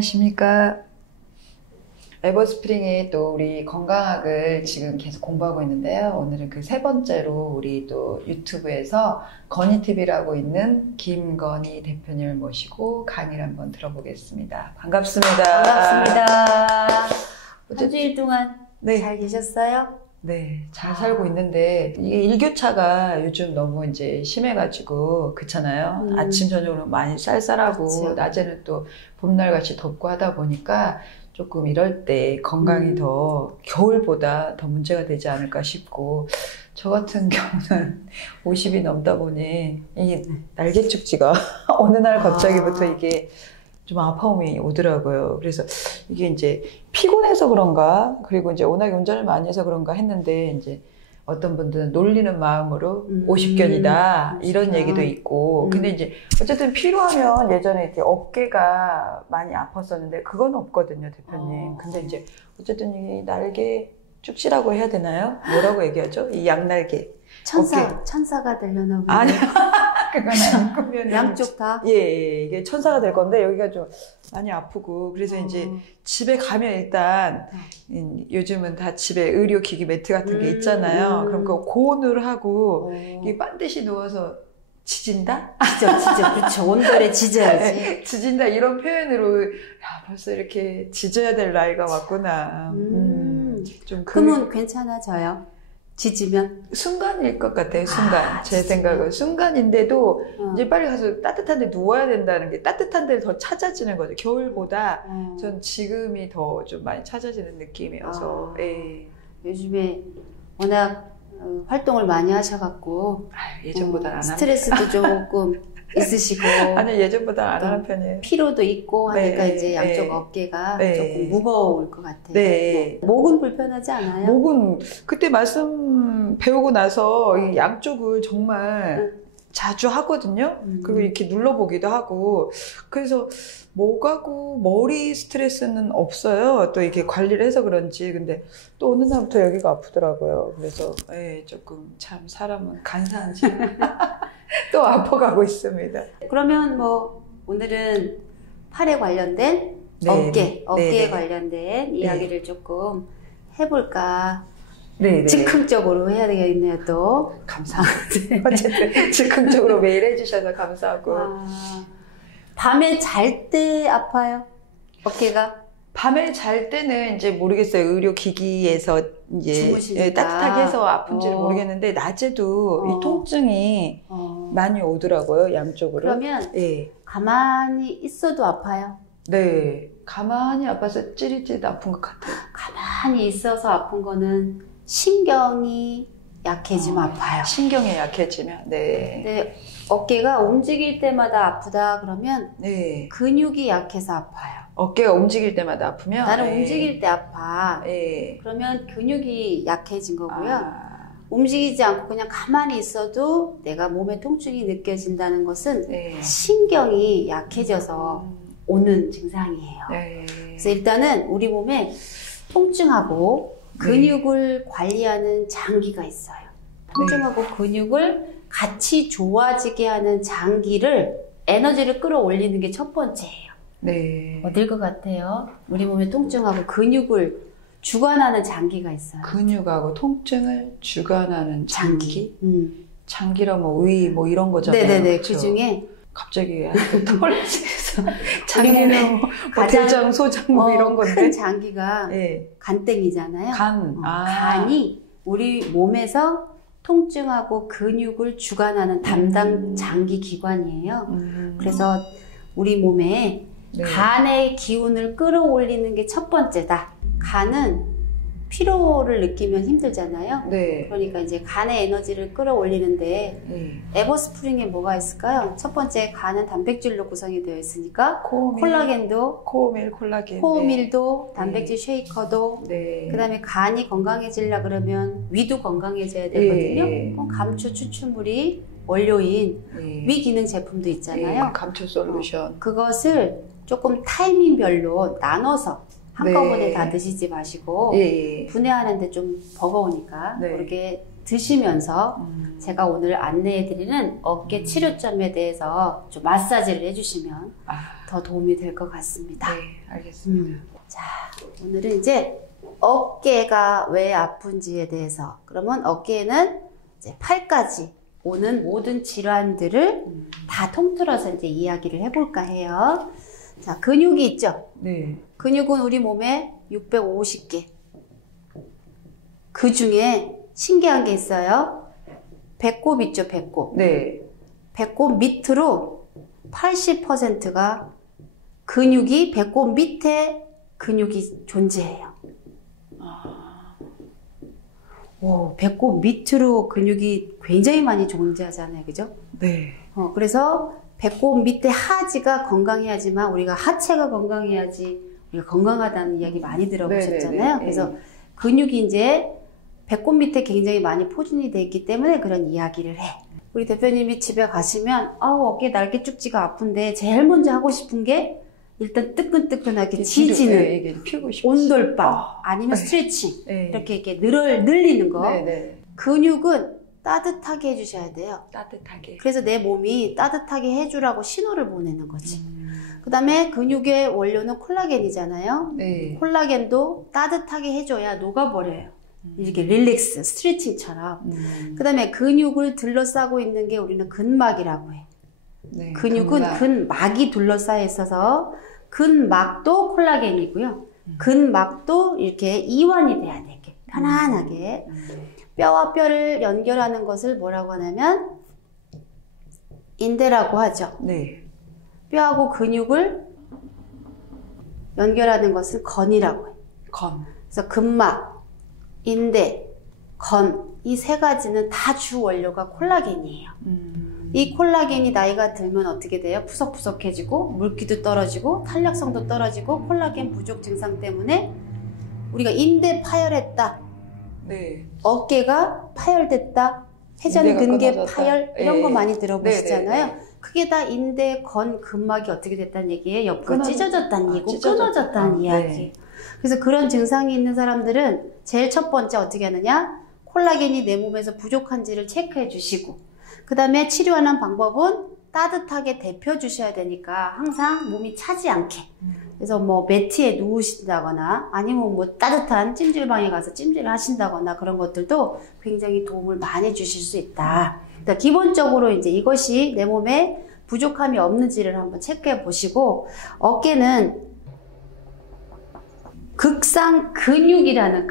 안녕하십니까. 에버스프링의 또 우리 건강학을 지금 계속 공부하고 있는데요. 오늘은 그 세 번째로 우리 또 유튜브에서 건희TV라고 있는 김건희 대표님을 모시고 강의를 한번 들어보겠습니다. 반갑습니다. 반갑습니다. 한 주일 동안 네. 잘 계셨어요? 네, 잘 살고 있는데 이게 일교차가 요즘 너무 이제 심해가지고 그렇잖아요. 아침 저녁으로 많이 쌀쌀하고 그쵸. 낮에는 또 봄날같이 덥고 하다 보니까 조금 이럴 때 건강이 더 겨울보다 더 문제가 되지 않을까 싶고, 저 같은 경우는 50이 넘다 보니 이 날개 축지가 어느 날 갑자기부터 이게 좀 아파움이 오더라고요. 그래서 이게 이제 피곤해서 그런가, 그리고 이제 워낙에 운전을 많이 해서 그런가 했는데, 이제 어떤 분들은 놀리는 마음으로 50견이다 이런 얘기도 있고, 근데 이제 어쨌든 필요하면 예전에 이렇게 어깨가 많이 아팠었는데 그건 없거든요, 대표님. 근데 이제 어쨌든 이 날개 축지라고 해야 되나요? 뭐라고 얘기하죠? 이 양날개. 천사가 되려나 보네요. 아니, 그건 아니고. 양쪽 다? 예, 이게 천사가 될 건데, 여기가 좀 많이 아프고, 그래서 이제 집에 가면 일단, 요즘은 다 집에 의료기기 매트 같은 게 있잖아요. 그럼 그거 고온으로 하고, 이게 반드시 누워서 지진다? 지져. 그렇죠. 온돌에 지져야지. 지진다, 이런 표현으로, 야, 벌써 이렇게 지져야 될 나이가 왔구나. 좀 그러면 괜찮아져요? 지지면? 순간일 것 같아요, 순간. 제 생각은. 순간인데도 이제 빨리 가서 따뜻한 데 누워야 된다는 게, 따뜻한 데를 더 찾아지는 거죠. 겨울보다 전 지금이 더 좀 많이 찾아지는 느낌이어서. 예. 요즘에 워낙 활동을 많이 하셔갖고 예전보다 안 하는 스트레스도 조금 있으시고 아니, 예전보다 안 하는 편이에요. 피로도 있고 하니까 네, 이제 양쪽 네. 어깨가 네. 조금 무거울 것 같아요. 네. 목은 불편하지 않아요? 목은 그때 말씀 배우고 나서 이 양쪽을 정말 자주 하거든요. 그리고 이렇게 눌러보기도 하고. 그래서 목하고 머리 스트레스는 없어요. 또 이렇게 관리를 해서 그런지. 근데 또 어느 날부터 여기가 아프더라고요. 그래서 조금 참 사람은 간사한지 또 아파가고 있습니다. 그러면 뭐 오늘은 팔에 관련된 네. 어깨에 네. 관련된 이야기를 조금 해볼까. 네. 즉흥적으로 해야 되겠네요, 또. 감사합니다. 어쨌든 즉흥적으로 메일 해주셔서 감사하고. 밤에 잘 때 아파요? 어깨가? 밤에 잘 때는 이제 모르겠어요. 의료기기에서 이제 따뜻하게 해서 아픈지를 모르겠는데, 낮에도 이 통증이 많이 오더라고요, 양쪽으로. 그러면 예. 가만히 있어도 아파요? 네. 가만히 아파서 찌릿찌릿 아픈 것 같아요. 가만히 있어서 아픈 거는 신경이 약해지면 아파요. 신경이 약해지면, 네. 근데 어깨가 움직일 때마다 아프다 그러면 네. 근육이 약해서 아파요. 어깨가 움직일 때마다 아프면? 나는 움직일 때 아파. 네. 그러면 근육이 약해진 거고요. 움직이지 않고 그냥 가만히 있어도 내가 몸에 통증이 느껴진다는 것은 신경이 약해져서 오는 증상이에요. 그래서 일단은 우리 몸에 통증하고 근육을 관리하는 장기가 있어요. 통증하고 근육을 같이 좋아지게 하는 장기를, 에너지를 끌어올리는 게 첫 번째예요. 네. 어딜 것 같아요? 우리 몸에 통증하고 근육을 주관하는 장기가 있어요. 근육하고 통증을 주관하는 장기? 장기라 뭐 의 뭐 이런 거잖아요. 네네네. 그쵸? 그 중에 갑자기 떠올리면서 장기는 뭐 대장, 소장 뭐 이런 건데. 큰 장기가 간땡이잖아요. 간이 우리 몸에서 통증하고 근육을 주관하는 담당 장기 기관이에요. 그래서 우리 몸에 간의 기운을 끌어올리는 게 첫 번째다. 간은 피로를 느끼면 힘들잖아요. 그러니까 이제 간의 에너지를 끌어올리는데 에버스프링에 뭐가 있을까요? 첫 번째, 간은 단백질로 구성이 되어 있으니까 콜라겐도, 코오밀, 콜라겐, 코오밀도, 단백질 쉐이커도, 그 다음에 간이 건강해지려 그러면 위도 건강해져야 되거든요. 그럼 감초 추출물이 원료인 위기능 제품도 있잖아요. 감초 솔루션. 그것을 조금 타이밍별로 나눠서 한꺼번에 다 드시지 마시고 분해하는데 좀 버거우니까 그렇게 드시면서 제가 오늘 안내해드리는 어깨 치료점에 대해서 좀 마사지를 해주시면 더 도움이 될 것 같습니다. 네, 알겠습니다. 자, 오늘은 이제 어깨가 왜 아픈지에 대해서, 그러면 어깨에는 이제 팔까지 오는 모든 질환들을 다 통틀어서 이제 이야기를 해볼까 해요. 자, 근육이 있죠? 네. 근육은 우리 몸에 650개. 그 중에 신기한 게 있어요. 배꼽 있죠, 배꼽. 네. 배꼽 밑으로 80%가 근육이 배꼽 밑에 근육이 존재해요. 오, 배꼽 밑으로 근육이 굉장히 많이 존재하잖아요. 그죠? 네. 그래서 배꼽 밑에 하지가 건강해야지만 우리가 하체가 건강해야지 우리가 건강하다는 이야기 많이 들어보셨잖아요. 네네네. 그래서 근육이 이제 배꼽 밑에 굉장히 많이 포진이 되어 있기 때문에 그런 이야기를 해. 우리 대표님이 집에 가시면 어깨 날개 쭉지가 아픈데 제일 먼저 하고 싶은 게 일단 뜨끈뜨끈하게 지지는 온돌방 아니면 스트레칭 이렇게 늘리는 거. 근육은 따뜻하게 해주셔야 돼요. 따뜻하게. 그래서 내 몸이 따뜻하게 해주라고 신호를 보내는 거지. 그 다음에 근육의 원료는 콜라겐이잖아요. 네. 콜라겐도 따뜻하게 해줘야 녹아버려요. 이렇게 릴렉스, 스트레칭처럼. 그 다음에 근육을 둘러싸고 있는 게 우리는 근막이라고 해. 네, 근육은 근막이 둘러싸여 있어서 근막도 콜라겐이고요. 근막도 이렇게 이완이 돼야 돼. 이렇게 편안하게. 뼈와 뼈를 연결하는 것을 뭐라고 하냐면 인대라고 하죠. 네. 뼈하고 근육을 연결하는 것을 건이라고 해요. 건. 그래서 근막, 인대, 건, 이 세 가지는 다 주 원료가 콜라겐이에요. 이 콜라겐이 나이가 들면 어떻게 돼요? 푸석푸석해지고 물기도 떨어지고 탄력성도 떨어지고 콜라겐 부족 증상 때문에 우리가 인대 파열했다. 네. 어깨가 파열됐다. 회전근개 파열 이런 거 많이 들어보시잖아요. 네. 그게 다 인대, 건, 근막이 어떻게 됐다는 얘기예요. 옆으로 찢어졌다는 얘기고 찢어졌다. 끊어졌다는 이야기. 네. 그래서 그런 증상이 있는 사람들은 제일 첫 번째 어떻게 하느냐? 콜라겐이 내 몸에서 부족한지를 체크해 주시고 그 다음에 치료하는 방법은 따뜻하게 데펴 주셔야 되니까 항상 몸이 차지 않게 그래서 뭐 매트에 누우신다거나 아니면 뭐 따뜻한 찜질방에 가서 찜질을 하신다거나 그런 것들도 굉장히 도움을 많이 주실 수 있다. 그러니까 기본적으로 이제 이것이 내 몸에 부족함이 없는지를 한번 체크해 보시고 어깨는 극상 근육이라는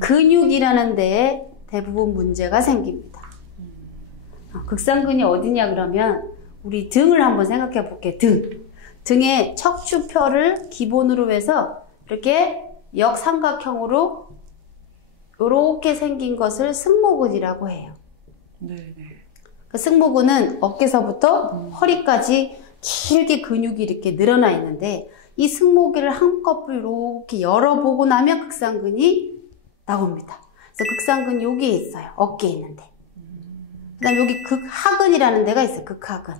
근육이라는 데에 대부분 문제가 생깁니다. 극상근이 어디냐 그러면 우리 등을 한번 생각해 볼게요. 등에 척추뼈를 기본으로 해서 이렇게 역삼각형으로 이렇게 생긴 것을 승모근이라고 해요. 네네. 그 승모근은 어깨서부터 허리까지 길게 근육이 이렇게 늘어나 있는데 이 승모근을 한꺼풀 이렇게 열어보고 나면 극상근이 나옵니다. 그래서 극상근이 여기에 있어요. 어깨에 있는데. 그 다음에 여기 극하근이라는 데가 있어요. 극하근.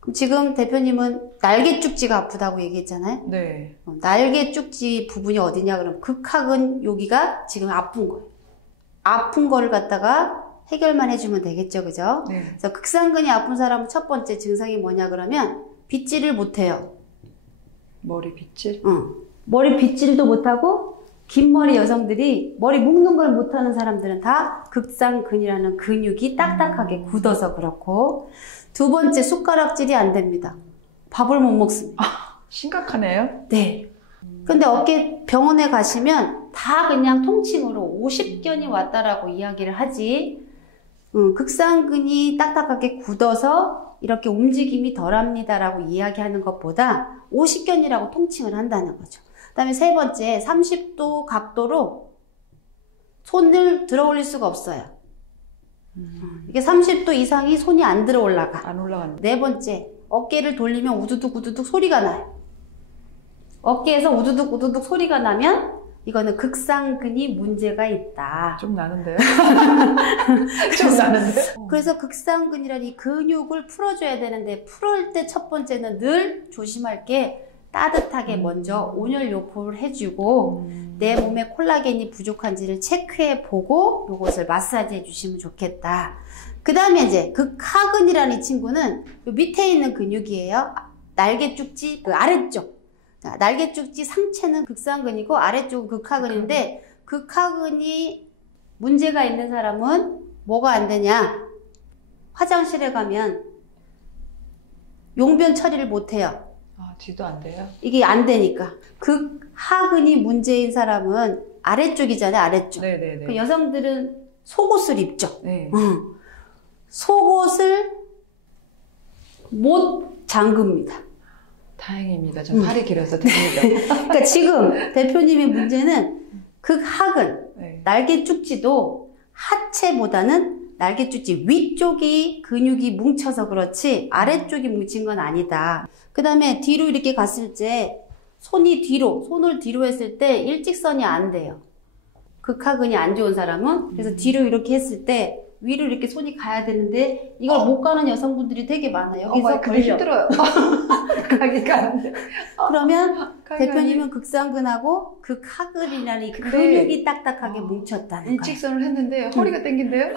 그럼 지금 대표님은 날개 쭉지가 아프다고 얘기했잖아요. 네. 날개 쭉지 부분이 어디냐 그러면 극하근 여기가 지금 아픈 거예요. 아픈 거를 갖다가 해결만 해주면 되겠죠. 그죠? 네. 그래서 극상근이 아픈 사람은 첫 번째 증상이 뭐냐 그러면 빗질을 못해요. 머리 빗질? 머리 빗질도 못하고 긴 머리 여성들이 머리 묶는 걸 못하는 사람들은 다 극상근이라는 근육이 딱딱하게 굳어서 그렇고 두 번째 숟가락질이 안 됩니다. 밥을 못 먹습니다. 심각하네요. 네. 근데 어깨 병원에 가시면 다 그냥 통칭으로 50견이 왔다라고 이야기를 하지 극상근이 딱딱하게 굳어서 이렇게 움직임이 덜합니다라고 이야기하는 것보다 50견이라고 통칭을 한다는 거죠. 그 다음에 세 번째 30도 각도로 손을 들어 올릴 수가 없어요. 이게 30도 이상이 손이 안 들어 올라가. 안 올라가는. 네 번째 어깨를 돌리면 우두둑 우두둑 소리가 나요. 어깨에서 우두둑 우두둑 소리가 나면 이거는 극상근이 문제가 있다. 좀 나는데요? 좀 나는데? 그래서 극상근이라는 이 근육을 풀어줘야 되는데 풀을 때 첫 번째는 늘 조심할 게 따뜻하게 먼저 온열 요법을 해주고 내 몸에 콜라겐이 부족한지를 체크해보고 요것을 마사지 해주시면 좋겠다. 그 다음에 이제 극하근이라는 이 친구는 요 밑에 있는 근육이에요. 날개쭉지 그 아래쪽. 날개쭉지 상체는 극상근이고 아래쪽은 극하근인데 극하근이 문제가 있는 사람은 뭐가 안 되냐? 화장실에 가면 용변 처리를 못 해요. 아, 뒤도 안 돼요? 이게 안 되니까. 극하근이 문제인 사람은 아래쪽이잖아요, 아래쪽. 네네네. 그 여성들은 속옷을 입죠. 네. 속옷을 못 잠급니다. 다행입니다. 전 팔이 길어서 됩니다. 그러니까 지금 대표님의 문제는 극하근, 네. 날개쭉지도 하체보다는 날개쭉지 위쪽이 근육이 뭉쳐서 그렇지 아래쪽이 뭉친 건 아니다. 그 다음에 뒤로 이렇게 갔을 때 손을 뒤로 했을 때 일직선이 안 돼요. 극하근이 안 좋은 사람은. 그래서 뒤로 이렇게 했을 때 위로 이렇게 손이 가야 되는데 이걸 못 가는 여성분들이 되게 많아요. 여기서 근데 힘들어요. 가기가 안 돼. 그러면 대표님은 극상근하고 극하근이라는 이 근육이 딱딱하게 뭉쳤다는 거예요. 일직선을 했는데 허리가 땡긴대요?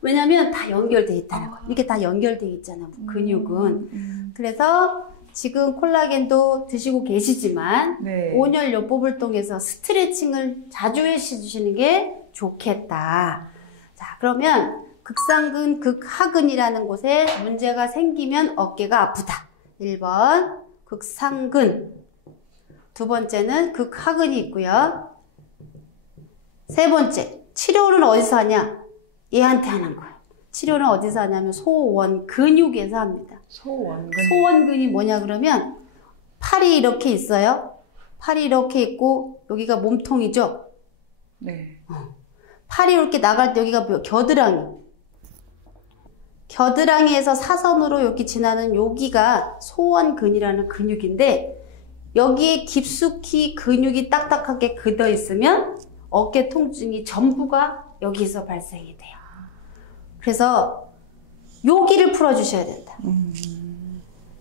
왜냐면 다 연결돼 있다는 거예요. 이게 다 연결돼 있잖아요. 근육은. 그래서 지금 콜라겐도 드시고 계시지만 네. 온열 요법을 통해서 스트레칭을 자주 해주시는 게 좋겠다. 자, 그러면 극상근, 극하근이라는 곳에 문제가 생기면 어깨가 아프다. 1번 극상근, 두 번째는 극하근이 있고요. 세 번째, 치료는 어디서 하냐? 얘한테 하는 거예요. 치료는 어디서 하냐면 소원근육에서 합니다. 소원근이 뭐냐 그러면 팔이 이렇게 있어요. 팔이 이렇게 있고 여기가 몸통이죠. 네. 팔이 이렇게 나갈 때 여기가 겨드랑이. 겨드랑이에서 사선으로 이렇게 지나는 여기가 소원근이라는 근육인데 여기에 깊숙이 근육이 딱딱하게 굳어 있으면 어깨 통증이 전부가 여기서 발생이 돼요. 그래서 여기를 풀어주셔야 된다.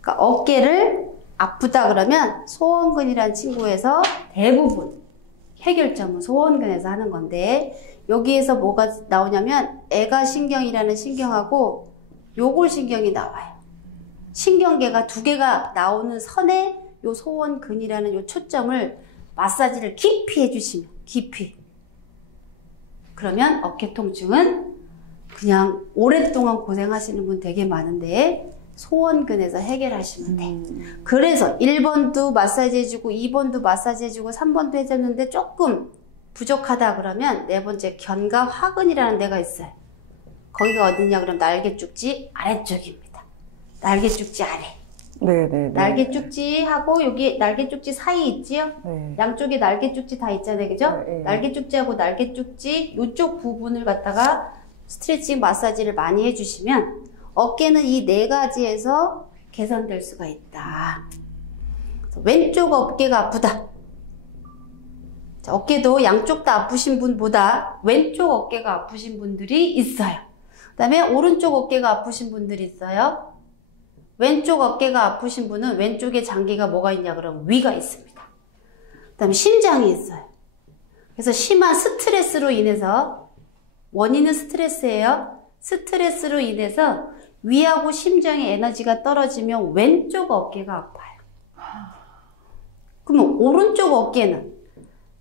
그러니까 어깨를 아프다 그러면 소원근이라는 친구에서 대부분 해결점은 소원근에서 하는 건데 여기에서 뭐가 나오냐면 애가신경이라는 신경하고 요골신경이 나와요. 신경계가 두 개가 나오는 선에 요 소원근이라는 요 초점을 마사지를 깊이 해주시면 깊이 그러면 어깨 통증은 그냥 오랫동안 고생하시는 분 되게 많은데 소원근에서 해결하시면 돼. 그래서 1번도 마사지 해주고 2번도 마사지 해주고 3번도 해줬는데 조금 부족하다 그러면 네 번째 견가화근이라는 데가 있어요. 거기가 어디냐 그러면 날개쭉지 아래쪽입니다. 날개쭉지 아래. 네네네. 날개쭉지하고 여기 날개쭉지 사이 있지요? 네. 양쪽에 날개쭉지 다 있잖아요. 그죠? 네. 날개쭉지하고 날개쭉지 이쪽 부분을 갖다가 스트레칭 마사지를 많이 해주시면 어깨는 이 네 가지에서 개선될 수가 있다. 왼쪽 어깨가 아프다. 자, 어깨도 양쪽 다 아프신 분보다 왼쪽 어깨가 아프신 분들이 있어요. 그 다음에 오른쪽 어깨가 아프신 분들이 있어요. 왼쪽 어깨가 아프신 분은 왼쪽에 장기가 뭐가 있냐 그러면 위가 있습니다. 그 다음에 심장이 있어요. 그래서 심한 스트레스로 인해서 원인은 스트레스예요. 스트레스로 인해서 위하고 심장의 에너지가 떨어지면 왼쪽 어깨가 아파요. 그러면 오른쪽 어깨는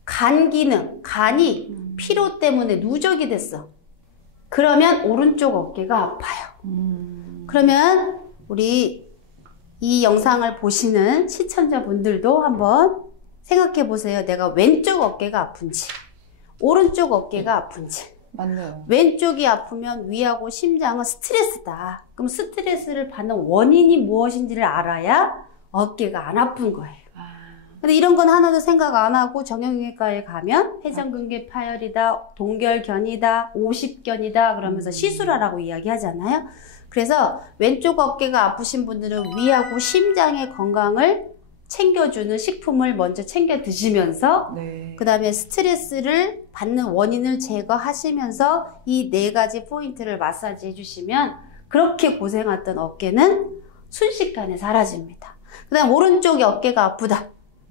간 기능, 간이 피로 때문에 누적이 됐어. 그러면 오른쪽 어깨가 아파요. 그러면 우리 이 영상을 보시는 시청자분들도 한번 생각해 보세요. 내가 왼쪽 어깨가 아픈지, 오른쪽 어깨가 아픈지. 맞네요. 왼쪽이 아프면 위하고 심장은 스트레스다. 그럼 스트레스를 받는 원인이 무엇인지를 알아야 어깨가 안 아픈 거예요. 근데 이런 건 하나도 생각 안 하고 정형외과에 가면 회전근개 파열이다, 동결견이다, 50견이다 그러면서 시술하라고 이야기하잖아요. 그래서 왼쪽 어깨가 아프신 분들은 위하고 심장의 건강을 챙겨주는 식품을 먼저 챙겨 드시면서 네. 그 다음에 스트레스를 받는 원인을 제거하시면서 이 네 가지 포인트를 마사지 해주시면 그렇게 고생했던 어깨는 순식간에 사라집니다. 그 다음 오른쪽이 어깨가 아프다.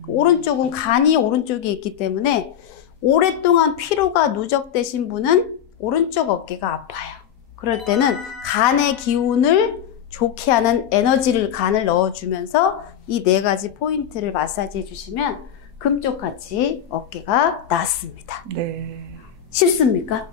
오른쪽은 간이 오른쪽에 있기 때문에 오랫동안 피로가 누적되신 분은 오른쪽 어깨가 아파요. 그럴 때는 간의 기운을 좋게 하는 에너지를 간을 넣어주면서 이 4가지 포인트를 마사지 해주시면 금쪽같이 어깨가 낫습니다. 네. 쉽습니까?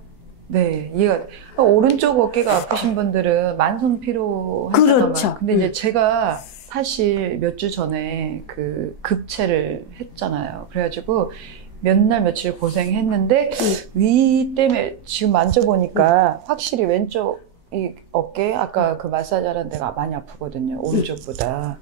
네, 이해가 돼. 오른쪽 어깨가 아프신 분들은 만성 피로 그렇죠. 근데 이제 제가 사실 몇 주 전에 그 급체를 했잖아요. 그래가지고 몇 날 며칠 고생했는데 위 때문에 지금 만져보니까 확실히 왼쪽 이 어깨 아까 그 마사지 하는 데가 많이 아프거든요. 오른쪽보다.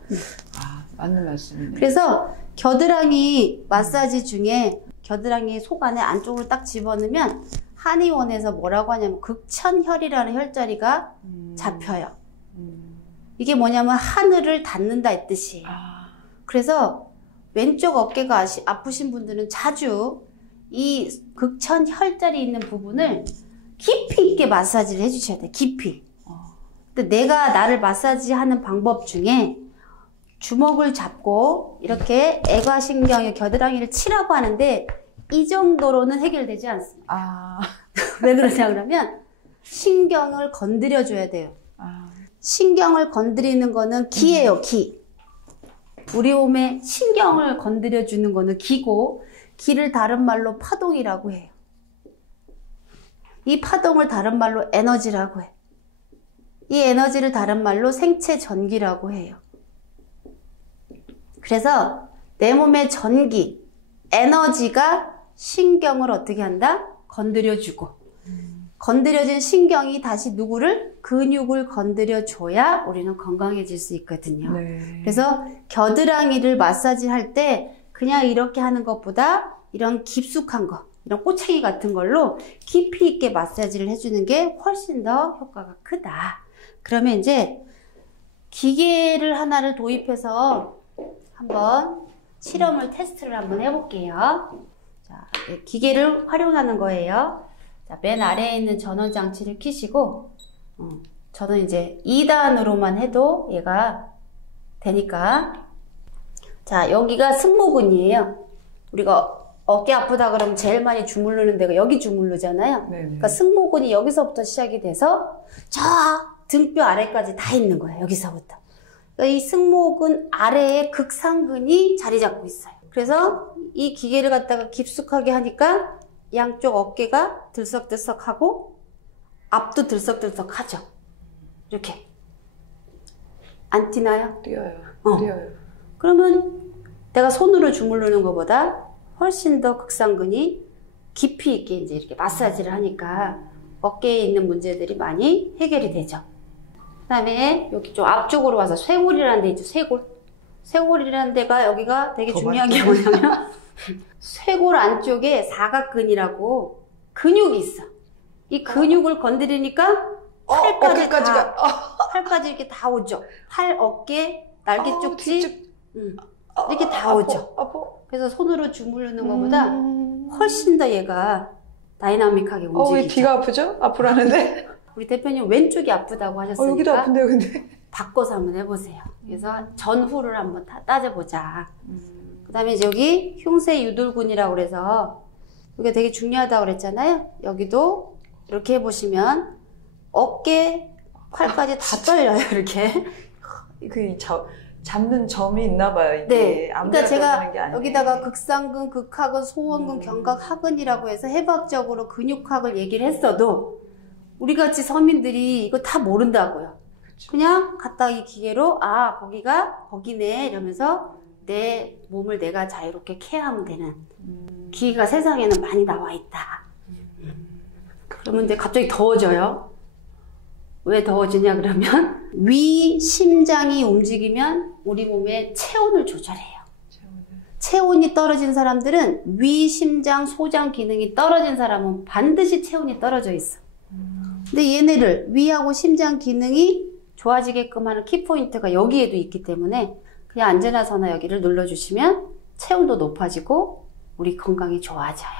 아, 맞는 말씀이네요. 그래서 겨드랑이 마사지 중에 겨드랑이 속 안에 안쪽으로 딱 집어넣으면 한의원에서 뭐라고 하냐면 극천혈이라는 혈자리가 잡혀요. 이게 뭐냐면 하늘을 닿는다 이 뜻이에요. 그래서 왼쪽 어깨가 아프신 분들은 자주 이 극천혈자리 있는 부분을 깊이 있게 마사지를 해주셔야 돼요. 깊이. 근데 내가 나를 마사지하는 방법 중에 주먹을 잡고 이렇게 애과신경의 겨드랑이를 치라고 하는데 이 정도로는 해결되지 않습니다. 왜 그러냐 그러면 신경을 건드려줘야 돼요. 신경을 건드리는 거는 기예요, 기. 우리 몸에 신경을 건드려주는 거는 기고, 기를 다른 말로 파동이라고 해요. 이 파동을 다른 말로 에너지라고 해요. 이 에너지를 다른 말로 생체 전기라고 해요. 그래서 내 몸의 전기, 에너지가 신경을 어떻게 한다? 건드려주고. 건드려진 신경이 다시 누구를? 근육을 건드려줘야 우리는 건강해질 수 있거든요. 네. 그래서 겨드랑이를 마사지 할 때 그냥 이렇게 하는 것보다 이런 깊숙한 거, 이런 꼬챙이 같은 걸로 깊이 있게 마사지를 해주는 게 훨씬 더 효과가 크다. 그러면 이제 기계를 하나를 도입해서 한번 실험을 테스트를 한번 해볼게요. 자, 기계를 활용하는 거예요. 자, 맨 아래에 있는 전원 장치를 켜시고, 저는 이제 2단으로만 해도 얘가 되니까. 자, 여기가 승모근이에요. 우리가 어깨 아프다 그러면 제일 많이 주무르는 데가 여기 주무르잖아요. 네네. 그러니까 승모근이 여기서부터 시작이 돼서 저 등뼈 아래까지 다 있는 거예요. 여기서부터. 그러니까 이 승모근 아래에 극상근이 자리 잡고 있어요. 그래서 이 기계를 갖다가 깊숙하게 하니까 양쪽 어깨가 들썩들썩하고 앞도 들썩들썩하죠. 이렇게. 안 뛰나요? 뛰어요. 뛰어요. 그러면 내가 손으로 주무르는 것보다 훨씬 더 극상근이 깊이 있게 이제 이렇게 마사지를 하니까 어깨에 있는 문제들이 많이 해결이 되죠. 그 다음에 여기 좀 앞쪽으로 와서 쇄골이라는 데 있죠. 쇄골이라는 데가 여기가 되게 중요한 게 뭐냐면 쇄골 안쪽에 사각근이라고 근육이 있어. 이 근육을 건드리니까 팔까지 이렇게 다 오죠. 팔, 어깨, 날개 쪽지 이렇게 다 오죠. 그래서 손으로 주무르는 것보다 훨씬 더 얘가 다이나믹하게 움직이죠. 왜 뒤가 아프죠? 아프라는데? 우리 대표님 왼쪽이 아프다고 하셨으니까 여기도 아픈데요, 근데? 바꿔서 한번 해보세요. 그래서 전후를 한번 다 따져보자. 그 다음에 여기 흉쇄 유돌근이라고 그래서 이게 되게 중요하다고 그랬잖아요. 여기도 이렇게 해보시면 어깨, 팔까지 다 떨려요, 이렇게. 잡는 점이 있나 봐요, 이게. 네. 그러니까 제가 여기다가 극상근, 극하근, 소원근, 경각, 하근이라고 해서 해박적으로 근육학을 얘기를 했어도 우리 같이 서민들이 이거 다 모른다고요. 그쵸. 그냥 갖다 이 기계로 거기가 거기네 이러면서 내 몸을 내가 자유롭게 케어하면 되는 기계가 세상에는 많이 나와 있다. 그러면 이제 갑자기 더워져요. 왜 더워지냐 그러면 위 심장이 움직이면 우리 몸의 체온을 조절해요. 체온이 떨어진 사람들은 위 심장 소장 기능이 떨어진 사람은 반드시 체온이 떨어져 있어. 근데 얘네를 위하고 심장 기능이 좋아지게끔 하는 키포인트가 여기에도 있기 때문에 그냥 안전하서나 여기를 눌러주시면 체온도 높아지고 우리 건강이 좋아져요.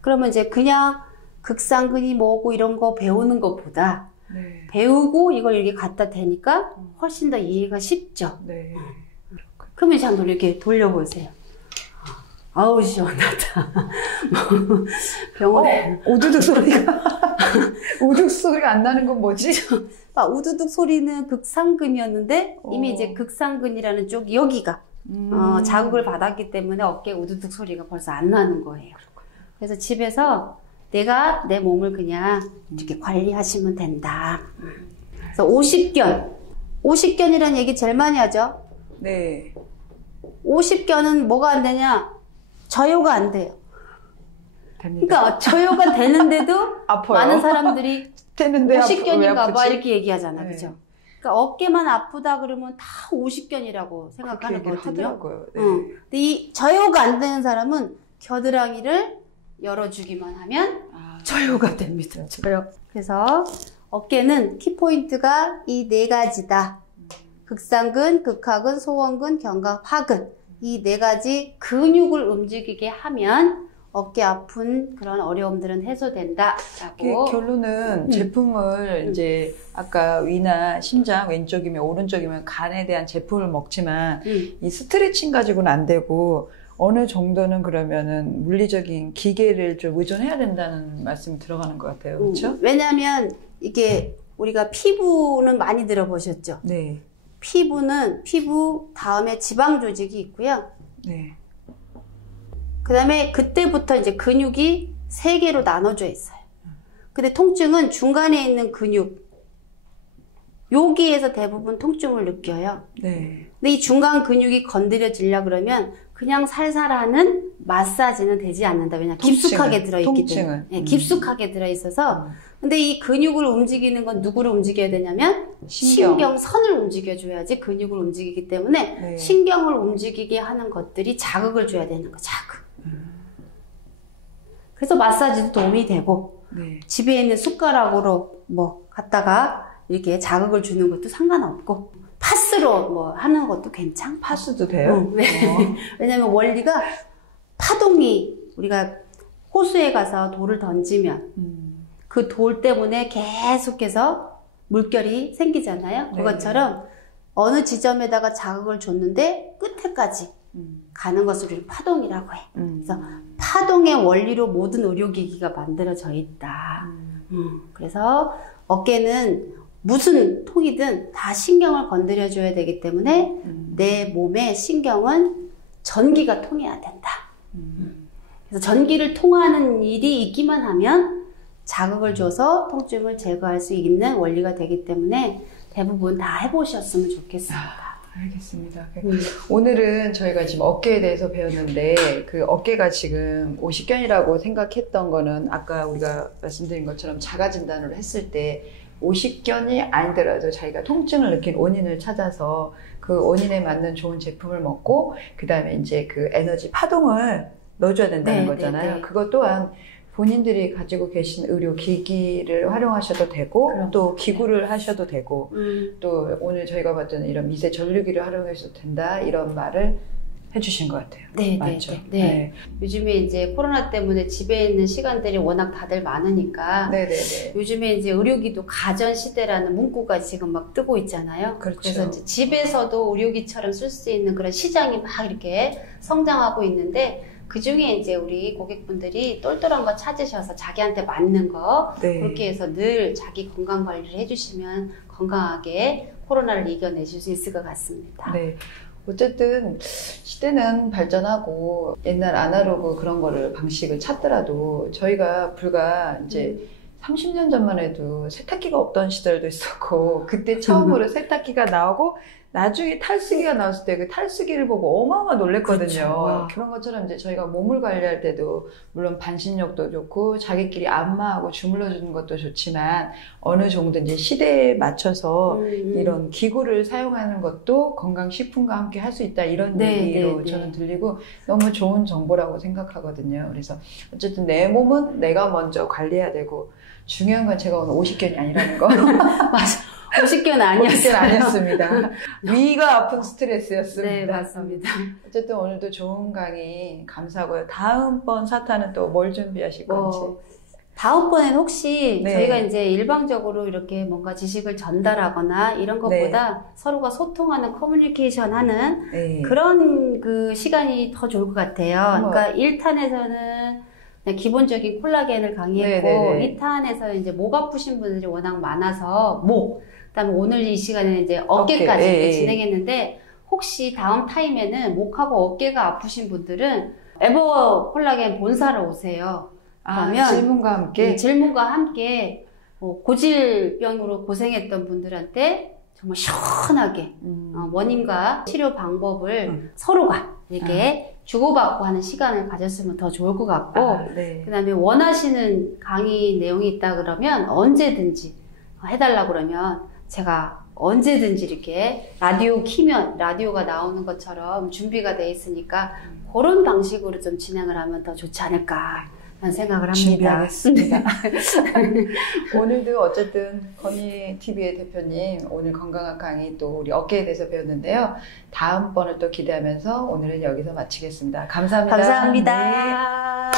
그러면 이제 그냥 극상근이 뭐고 이런 거 배우는 것보다 네. 배우고 이걸 이렇게 갖다 대니까 훨씬 더 이해가 쉽죠. 네. 그러면 이제 한번 이렇게 돌려보세요. 아우 시원하다. 병원에 우두둑 소리가 우두둑 소리가 안 나는 건 뭐지? 우두둑 소리는 극상근이었는데 이미 이제 극상근이라는 쪽 여기가 자극을 받았기 때문에 어깨 우두둑 소리가 벌써 안 나는 거예요. 그래서 집에서 내가 내 몸을 그냥 이렇게 관리하시면 된다. 그래서 50견이라는 얘기 제일 많이 하죠. 네. 50견은 뭐가 안 되냐? 저요가 안 돼요. 됩니다. 그러니까 저요가 되는데도 아파요. 많은 사람들이 되는데 50견인가 봐 이렇게 얘기하잖아. 네. 그죠? 그러니까 어깨만 아프다 그러면 다 50견이라고 생각하는 거거든요. 하더라고요. 네. 근데 이 저요가 안 되는 사람은 겨드랑이를 열어주기만 하면 저요가 됩니다. 저요. 그래서 어깨는 키포인트가 이 네 가지다. 극상근, 극하근, 소원근, 견갑, 하근. 이 네 가지 근육을 움직이게 하면 어깨 아픈 그런 어려움들은 해소된다라고. 결론은 제품을 이제 아까 위나 심장 왼쪽이면 오른쪽이면 간에 대한 제품을 먹지만 이 스트레칭 가지고는 안 되고 어느 정도는 그러면은 물리적인 기계를 좀 의존해야 된다는 말씀이 들어가는 것 같아요. 그렇죠? 왜냐하면 이게 우리가 피부는 많이 들어보셨죠? 네. 피부는 피부 다음에 지방 조직이 있고요. 네. 그 다음에 그때부터 이제 근육이 3개로 나눠져 있어요. 근데 통증은 중간에 있는 근육, 여기에서 대부분 통증을 느껴요. 네. 근데 이 중간 근육이 건드려지려 그러면 그냥 살살하는 마사지는 되지 않는다. 왜냐하면 깊숙하게 들어있기 때문에. 네, 깊숙하게 들어있어서. 근데 이 근육을 움직이는 건 누구를 움직여야 되냐면 신경선을 움직여줘야지 근육을 움직이기 때문에 네. 신경을 움직이게 하는 것들이 자극을 줘야 되는 거. 자극. 그래서 마사지도 도움이 되고 네. 집에 있는 숟가락으로 뭐 갖다가 이렇게 자극을 주는 것도 상관없고 파스로 뭐 하는 것도 괜찮고. 파스도 돼요? 네. 왜냐면 원리가 파동이 우리가 호수에 가서 돌을 던지면 그 돌 때문에 계속해서 물결이 생기잖아요. 그것처럼 어느 지점에다가 자극을 줬는데 끝에까지 가는 것을 우리는 파동이라고 해. 그래서 파동의 원리로 모든 의료기기가 만들어져 있다. 그래서 어깨는 무슨 통이든 다 신경을 건드려줘야 되기 때문에 내 몸의 신경은 전기가 통해야 된다. 그래서 전기를 통하는 일이 있기만 하면 자극을 줘서 통증을 제거할 수 있는 원리가 되기 때문에 대부분 다 해보셨으면 좋겠습니다. 알겠습니다. 오늘은 저희가 지금 어깨에 대해서 배웠는데 그 어깨가 지금 50견이라고 생각했던 거는 아까 우리가 말씀드린 것처럼 자가 진단을 했을 때 50견이 아니더라도 자기가 통증을 느낀 원인을 찾아서 그 원인에 맞는 좋은 제품을 먹고 그 다음에 이제 그 에너지 파동을 넣어줘야 된다는 거잖아요. 그것 또한 본인들이 가지고 계신 의료 기기를 활용하셔도 되고 그럼. 또 기구를 하셔도 되고 또 오늘 저희가 봤던 이런 미세 전류기를 활용해서도 된다 이런 말을 해주신 것 같아요. 네, 맞죠? 네, 네. 네. 요즘에 이제 코로나 때문에 집에 있는 시간들이 워낙 다들 많으니까 네네네. 요즘에 이제 의료기도 가전 시대라는 문구가 지금 막 뜨고 있잖아요. 그렇죠. 그래서 이제 집에서도 의료기처럼 쓸 수 있는 그런 시장이 막 이렇게 성장하고 있는데 그 중에 이제 우리 고객분들이 똘똘한 거 찾으셔서 자기한테 맞는 거 그렇게 해서 늘 자기 건강 관리를 해주시면 건강하게 코로나를 이겨내실 수 있을 것 같습니다. 네. 어쨌든 시대는 발전하고 옛날 아날로그 그런 거를 방식을 찾더라도 저희가 불과 이제 30년 전만 해도 세탁기가 없던 시절도 있었고 그때 처음으로 세탁기가 나오고 나중에 탈수기가 나왔을 때 그 탈수기를 보고 어마어마 놀랬거든요. 그렇죠. 그런 것처럼 이제 저희가 몸을 관리할 때도 물론 반신욕도 좋고 자기끼리 안마하고 주물러주는 것도 좋지만 어느 정도 이제 시대에 맞춰서 이런 기구를 사용하는 것도 건강식품과 함께 할 수 있다 이런 얘기로 저는 들리고 너무 좋은 정보라고 생각하거든요. 그래서 어쨌든 내 몸은 내가 먼저 관리해야 되고 중요한 건 제가 오늘 50견이 아니라는 거. 맞아. 50견 아니었어요. 50견 아니었습니다. 위가 아픈 스트레스였습니다. 네, 맞습니다. 어쨌든 오늘도 좋은 강의 감사하고요. 다음번 사탄은 또 뭘 준비하실 건지. 다음번에는 혹시 네. 저희가 이제 일방적으로 이렇게 뭔가 지식을 전달하거나 이런 것보다 서로가 소통하는 커뮤니케이션 하는 그런 그 시간이 더 좋을 것 같아요. 그러니까 1탄에서는 그냥 기본적인 콜라겐을 강의했고 2탄에서 이제 목 아프신 분들이 워낙 많아서 그다음에 오늘 이 시간에는 이제 어깨까지 진행했는데 혹시 다음 타임에는 목하고 어깨가 아프신 분들은 에버 콜라겐 본사로 오세요. 그러면 질문과 함께 고질병으로 고생했던 분들한테 정말 시원하게 원인과 치료 방법을 서로가 이렇게 주고받고 하는 시간을 가졌으면 더 좋을 것 같고 그다음에 원하시는 강의 내용이 있다 그러면 언제든지 해달라고 그러면 제가 언제든지 이렇게 라디오 키면 라디오가 나오는 것처럼 준비가 돼 있으니까 그런 방식으로 좀 진행을 하면 더 좋지 않을까 라는 생각을 합니다. 준비하겠습니다. 오늘도 어쨌든 건희TV의 대표님 오늘 건강한 강의 또 우리 어깨에 대해서 배웠는데요. 다음번을 또 기대하면서 오늘은 여기서 마치겠습니다. 감사합니다. 감사합니다.